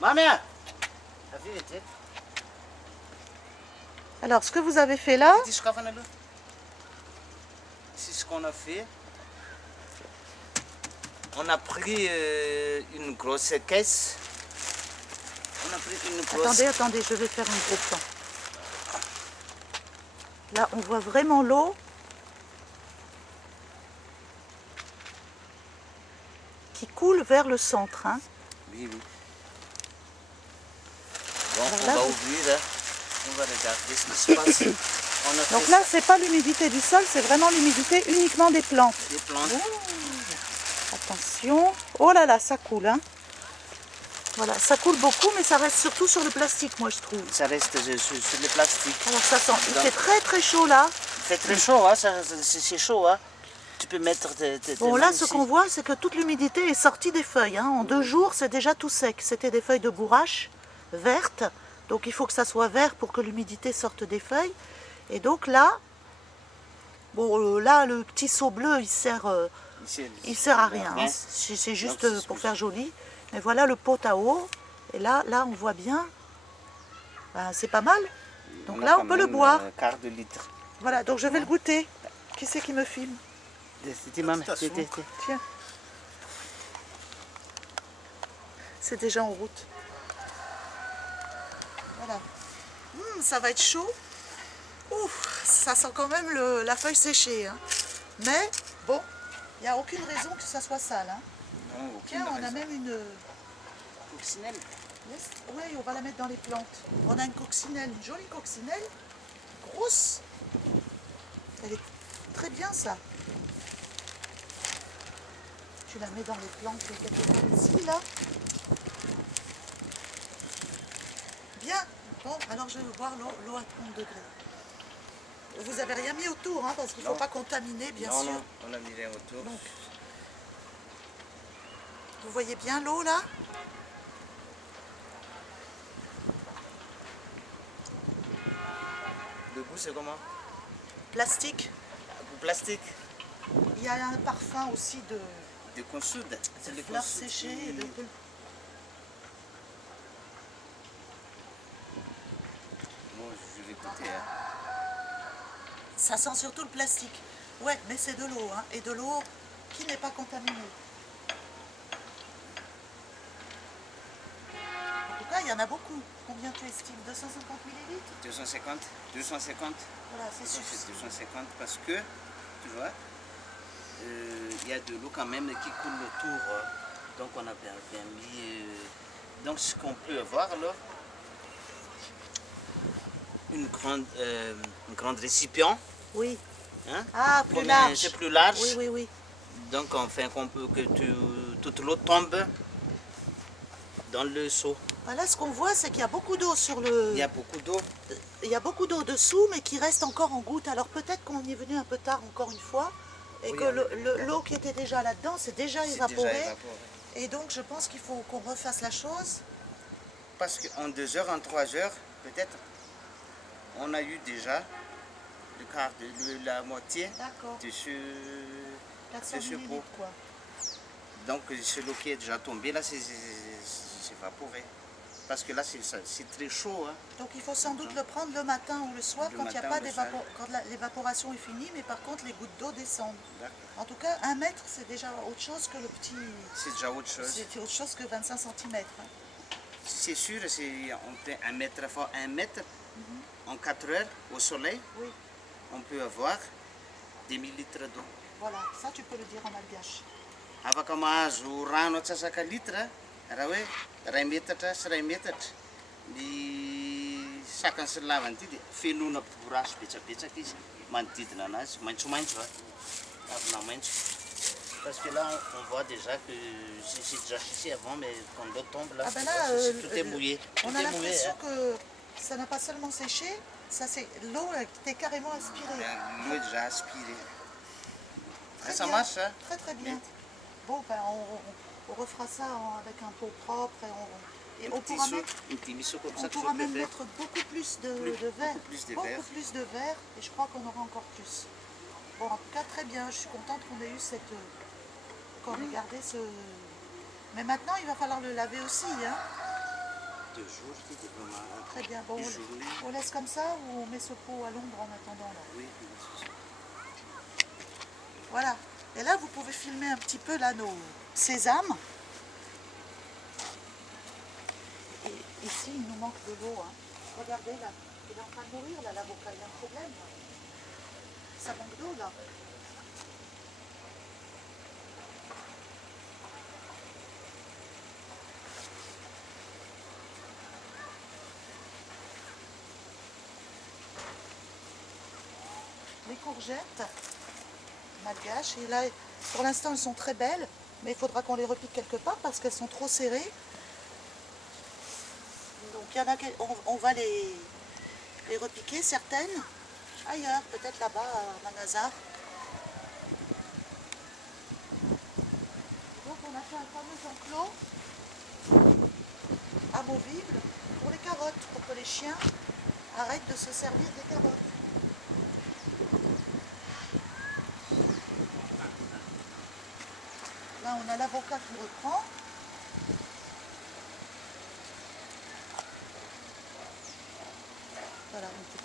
Maman. Alors, ce que vous avez fait là, C'est ce qu'on a fait. On a pris une grosse caisse. On a pris une grosse... attendez, je vais faire un gros plan. Là, on voit vraiment l'eau qui coule vers le centre. Hein. Oui, oui. Bon, Alors on là, va vous- ouvrir, là. On va regarder ce qui se passe. On a fait Donc là, ça. c'est pas l'humidité du sol, c'est vraiment l'humidité uniquement des plantes. Des plantes. Attention. Oh là là, ça coule. Hein. Voilà, ça coule beaucoup, mais ça reste surtout sur le plastique, moi, je trouve. Ça reste sur le plastique. Alors ça sent, il Donc- fait très très chaud là. Il fait très chaud, hein, c'est chaud. Hein. Tu peux mettre tes Bon, mains là, ce ici. qu'on voit, c'est que toute l'humidité est sortie des feuilles. Hein. En 2 jours, c'est déjà tout sec. C'était des feuilles de bourrache vertes. Donc, il faut que ça soit vert pour que l'humidité sorte des feuilles. Et donc là, bon, là, le petit seau bleu, il sert à rien. Hein. C'est juste Donc, c'est pour ce que faire joli. Mais voilà le pot à eau. Et là, on voit bien. Ben, c'est pas mal. Donc a là, quand on peut le même, boire. quart de litre. Voilà, donc je vais le goûter. Qui c'est qui me filme? C'était maman. Tiens. C'est déjà en route. Voilà. Ça va être chaud. Ouf, ça sent quand même la feuille séchée. Hein. Mais bon, il n'y a aucune raison que ça soit sale. Hein. Non, aucune Tiens, on a raison. même une... Coccinelle. Oui, on va la mettre dans les plantes. On a une coccinelle, une jolie coccinelle. Grosse. Elle est très bien, ça. Tu la mets dans les plantes quelque part ici, là. Bien. Bon, alors je vais voir l'eau à 30 degrés. Vous avez rien mis autour, hein, parce qu'il ne faut Non. pas contaminer, bien Non, sûr. non, on a mis rien autour. Donc, vous voyez bien l'eau, là? Le goût, c'est comment? Plastique. Goût plastique. Il y a un parfum aussi de De consoude. C'est le fleurs consoude. séchées. Bon, je vais goûter. Hein. Ça sent surtout le plastique. Ouais, mais c'est de l'eau, hein, et de l'eau qui n'est pas contaminée. En tout cas, il y en a beaucoup. Combien tu estimes? 250 millilitres? 250. 250. Voilà, c'est C'est suffisant. 250 parce que, tu vois, il y a de l'eau quand même qui coule autour. Donc on a bien mis... donc ce qu'on peut avoir là, une grande récipient. Oui. Hein? Ah, plus Comme, large. c'est plus large. Oui, oui, oui. Donc on fait qu'on peut que toute l'eau tombe dans le seau. Voilà, ce qu'on voit, c'est qu'il y a beaucoup d'eau sur le... Il y a beaucoup d'eau. Il y a beaucoup d'eau dessous, mais qui reste encore en gouttes. Alors peut-être qu'on y est venu un peu tard encore une fois, et Oui, que on est venu tard. l'eau qui était déjà là-dedans s'est déjà C'est évaporée. déjà évaporé. Et donc je pense qu'il faut qu'on refasse la chose. Parce qu'en 2 heures, en 3 heures, peut-être, on a eu déjà le quart la moitié D'accord. de ce 400 de ce pot. millilitres, quoi. Donc ce l'eau qui est déjà tombé, là, c'est évaporé. Parce que là, c'est très chaud. Hein. Donc il faut sans doute le prendre le matin ou le soir Le quand il n'y a matin pas ou le soir. quand l'évaporation est finie, mais par contre les gouttes d'eau descendent. D'accord. En tout cas, 1 mètre, c'est déjà autre chose que le petit... C'est déjà autre chose. C'est autre chose que 25 cm. C'est sûr, on fait 1 mètre fois 1 mètre. En 4 heures, au soleil, Oui, on peut avoir des millilitres d'eau. voilà, ça tu peux le dire en malgache. Afaka mahazo rano atsasaka litra raha hoe ray metatra sy ray metatra ny sakany sy ny lavany ity dia fenoana borasy betsabetsaka izy manodidina anazy maitsomaitso avina maitso parce que là on voit déjà que c'est déjà séché avant mais quand l'eau tombe là, Ah ben là, tout est mouillé. On Tout a est mouillé, l'impression hein. que ça n'a pas seulement séché, l'eau était carrément aspirée. L'eau est déjà aspirée. Très Ça bien, marche, hein? Très très bien. Bon, ben on refera ça avec un pot propre et on pourra mettre... Un petit miso comme On ça que pourra je même préfère. mettre beaucoup plus de verre. Beaucoup plus de Beaucoup verre. plus de verre. Et je crois qu'on aura encore plus. Bon, en tout cas, très bien. Je suis contente qu'on ait eu qu'on ait gardé ce... Mais maintenant, il va falloir le laver aussi. Hein. 2 jours, qui est vraiment Très bien. Bon, une journée. on laisse comme ça ou on met ce pot à l'ombre en attendant là? Oui, c'est ça. Voilà. Et là, vous pouvez filmer un petit peu là nos sésames. Et ici, il nous manque de l'eau. Hein. Regardez là, il est en train de mourir là, l'avocat. Il y a un problème. Ça manque d'eau là. Les courgettes malgaches. Et là, pour l'instant, elles sont très belles, mais il faudra qu'on les repique quelque part parce qu'elles sont trop serrées. Donc, il y en a, on va les repiquer, certaines ailleurs, peut-être là-bas à Manazar. Donc, on a fait un fameux enclos amovible pour les carottes, pour que les chiens arrêtent de se servir des carottes. Là, on a l'avocat qui reprend. Voilà, on peut